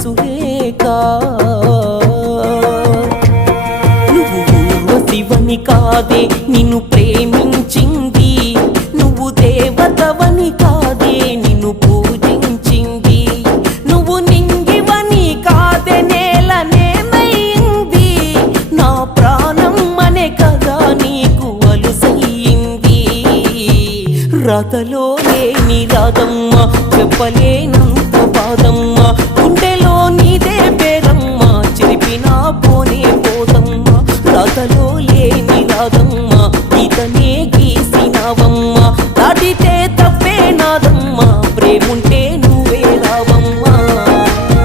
సురేఖ నువ్వు ఊర్వశివని కాదే నిన్ను ప్రేమించింది, నువ్వు దేవతవని కాదే నిన్ను పూజించింది, నువ్వు నింగివని కాదే నేలనేమైంది, నా ప్రాణం అనే కదా నీకు అలుసయ్యింది. రాతలో లేని రాధమ్మ చెప్పలేను